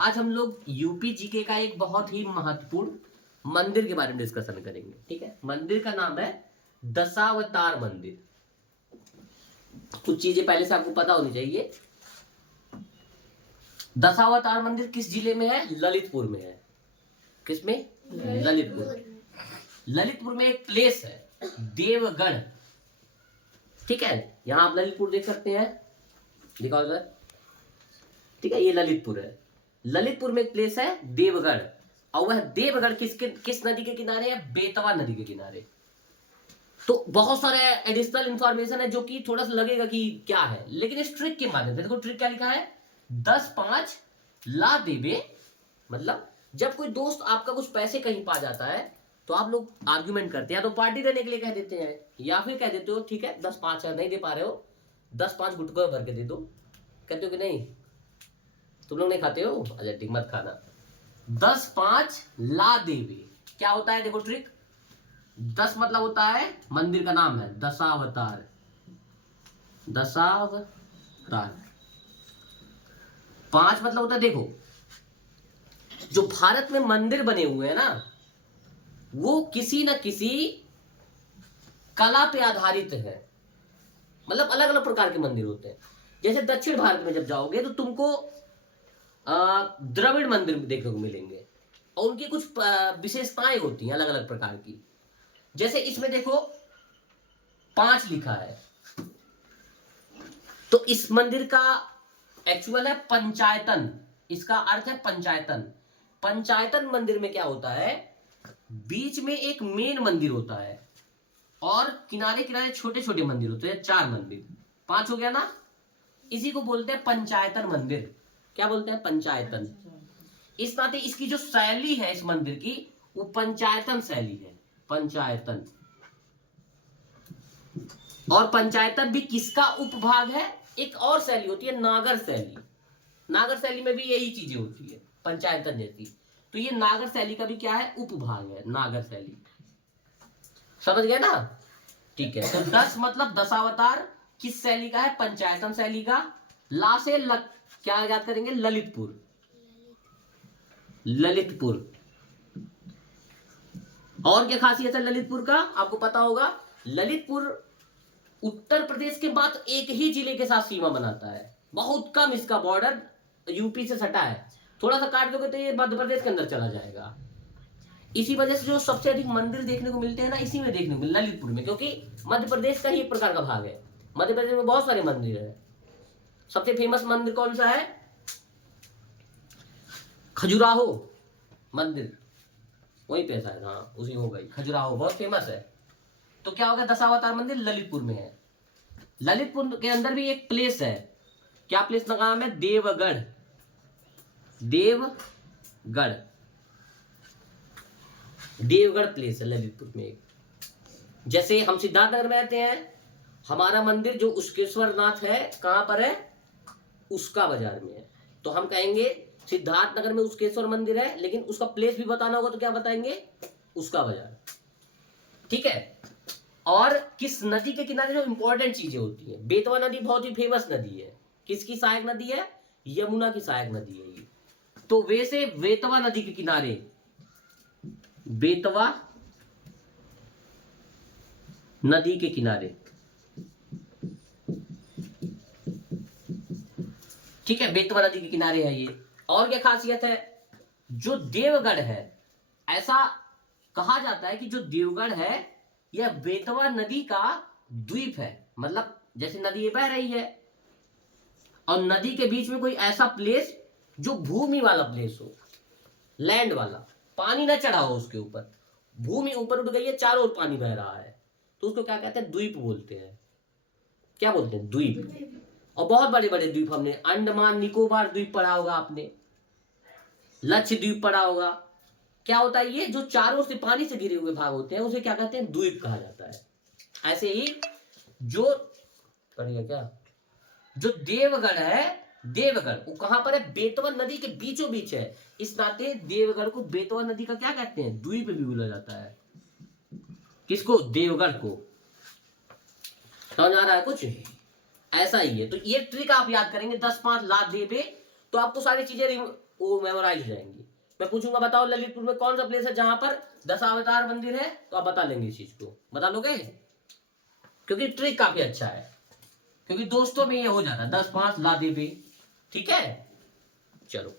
आज हम लोग यूपी जीके का एक बहुत ही महत्वपूर्ण मंदिर के बारे में डिस्कशन करेंगे। ठीक है, मंदिर का नाम है दशावतार मंदिर। कुछ चीजें पहले से आपको पता होनी चाहिए। दशावतार मंदिर किस जिले में है? ललितपुर में है। किसमें? ललितपुर। ललितपुर में एक प्लेस है देवगढ़। ठीक है, यहां आप ललितपुर देख सकते हैं, दिखाओ सर। ठीक है, ये ललितपुर है। ललितपुर में एक प्लेस है देवगढ़, और वह देवगढ़ किस नदी के किनारे है? बेतवा नदी के किनारे। तो बहुत सारे एडिशनल इंफॉर्मेशन है जो कि थोड़ा सा लगेगा कि क्या है, लेकिन इस ट्रिक के माध्यम से देखो। ट्रिक क्या लिखा है? 10-5 ला देवे। मतलब जब कोई दोस्त आपका कुछ पैसे कहीं पा जाता है तो आप लोग आर्ग्यूमेंट करते हैं, या तो पार्टी देने के लिए कह देते हैं, या फिर कह देते हो ठीक है 10-5 नहीं दे पा रहे हो, 10-5 गुटखा भर के दे दो। कहते हो कि नहीं, तुम लोग नहीं खाते हो, अच्छा ठीक मत खाना। 10-5 ला देवे क्या होता है? देखो ट्रिक। 10 मतलब होता है मंदिर का नाम है दशावतार। दशावतार। 5 मतलब होता है, देखो जो भारत में मंदिर बने हुए हैं ना, वो किसी न किसी कला पे आधारित है। मतलब अलग अलग प्रकार के मंदिर होते हैं। जैसे दक्षिण भारत में जब जाओगे तो तुमको द्रविड़ मंदिर देखने को मिलेंगे, और उनकी कुछ विशेषताएं होती हैं अलग अलग प्रकार की। जैसे इसमें देखो 5 लिखा है, तो इस मंदिर का एक्चुअल है पंचायतन। इसका अर्थ है पंचायतन। पंचायतन मंदिर में क्या होता है? बीच में एक मेन मंदिर होता है और किनारे किनारे छोटे छोटे मंदिर होते हैं। 4 मंदिर, 5 हो गया ना। इसी को बोलते हैं पंचायतन मंदिर। क्या बोलते हैं? पंचायतन। इस नाते इसकी जो शैली है इस मंदिर की, वो पंचायतन शैली है। पंचायतन। और पंचायतन भी किसका उपभाग है? एक और शैली होती है नागर शैली। नागर शैली में भी यही चीजें होती है पंचायतन जैसी। तो ये नागर शैली का भी क्या है? उपभाग है, नागर शैली। समझ गए ना? ठीक है, तो 10 मतलब दशावतार किस शैली का है? पंचायतन शैली का। ला से क्या याद करेंगे? ललितपुर। ललितपुर। और क्या खासियत है ललितपुर का? आपको पता होगा, ललितपुर उत्तर प्रदेश के बाद एक ही जिले के साथ सीमा बनाता है। बहुत कम इसका बॉर्डर यूपी से सटा है। थोड़ा सा काट दोगे तो ये मध्य प्रदेश के अंदर चला जाएगा। इसी वजह से जो सबसे अधिक मंदिर देखने को मिलते हैं ना, इसी में देखने को मिलते ललितपुर में, क्योंकि मध्य प्रदेश का ही एक प्रकार का भाग है। मध्य प्रदेश में बहुत सारे मंदिर है। सबसे फेमस मंदिर कौन सा है? खजुराहो मंदिर, वही पैसा है। हाँ, उसी हो गई खजुराहो, बहुत फेमस है। तो क्या होगा? दशावतार मंदिर ललितपुर में है। ललितपुर के अंदर भी एक प्लेस है। क्या प्लेस का नाम है? देवगढ़। देवगढ़। देवगढ़ प्लेस है ललितपुर में। जैसे हम सिद्धार्थनगर में रहते हैं, हमारा मंदिर जो उसकेश्वरनाथ है कहां पर है? उसका बाजार में है। तो हम कहेंगे सिद्धार्थनगर में उसकेश्वर मंदिर है, लेकिन उसका प्लेस भी बताना होगा तो क्या बताएंगे? उसका बाजार। ठीक है। और किस नदी के किनारे जो इंपॉर्टेंट चीजें होती है, बेतवा नदी बहुत ही फेमस नदी है। किसकी सहायक नदी है? यमुना की सहायक नदी है ये। तो वैसे बेतवा नदी के किनारे, बेतवा नदी के किनारे, ठीक है, बेतवा नदी के किनारे है ये। और क्या खासियत है? जो देवगढ़ है, ऐसा कहा जाता है कि जो देवगढ़ है यह बेतवा नदी का द्वीप है। मतलब जैसे नदी ये बह रही है और नदी के बीच में कोई ऐसा प्लेस जो भूमि वाला प्लेस हो, लैंड वाला, पानी ना चढ़ा हो उसके ऊपर, भूमि ऊपर उठ गई है, चारों ओर पानी बह रहा है, तो उसको क्या कहते हैं? द्वीप बोलते हैं। क्या बोलते हैं? द्वीप। और बहुत बड़े बड़े द्वीप, हमने अंडमान निकोबार द्वीप पढ़ा होगा, आपने लक्षद्वीप पढ़ा होगा। क्या होता है? ये जो चारों से पानी से घिरे हुए भाग होते हैं उसे क्या कहते हैं? द्वीप कहा जाता है। ऐसे ही जो पढ़िए क्या, जो देवगढ़ है, देवगढ़ वो कहां पर है? बेतवा नदी के बीचों बीच है। इस नाते देवगढ़ को बेतवा नदी का क्या कहते हैं? द्वीप भी बोला जाता है। किसको? देवगढ़ को। समझ आ रहा है कुछ? ऐसा ही है। तो ये ट्रिक आप याद करेंगे, 10-5 ला देवे, तो आपको सारी चीजें वो मेमोराइज हो जाएंगी। मैं पूछूंगा बताओ ललितपुर में कौन सा प्लेस है जहां पर दशावतार मंदिर है, तो आप बता लेंगे इस चीज को, बता लोगे, क्योंकि ट्रिक काफी अच्छा है, क्योंकि दोस्तों में ये हो जाता है 10-5 लादे पे। ठीक है, चलो।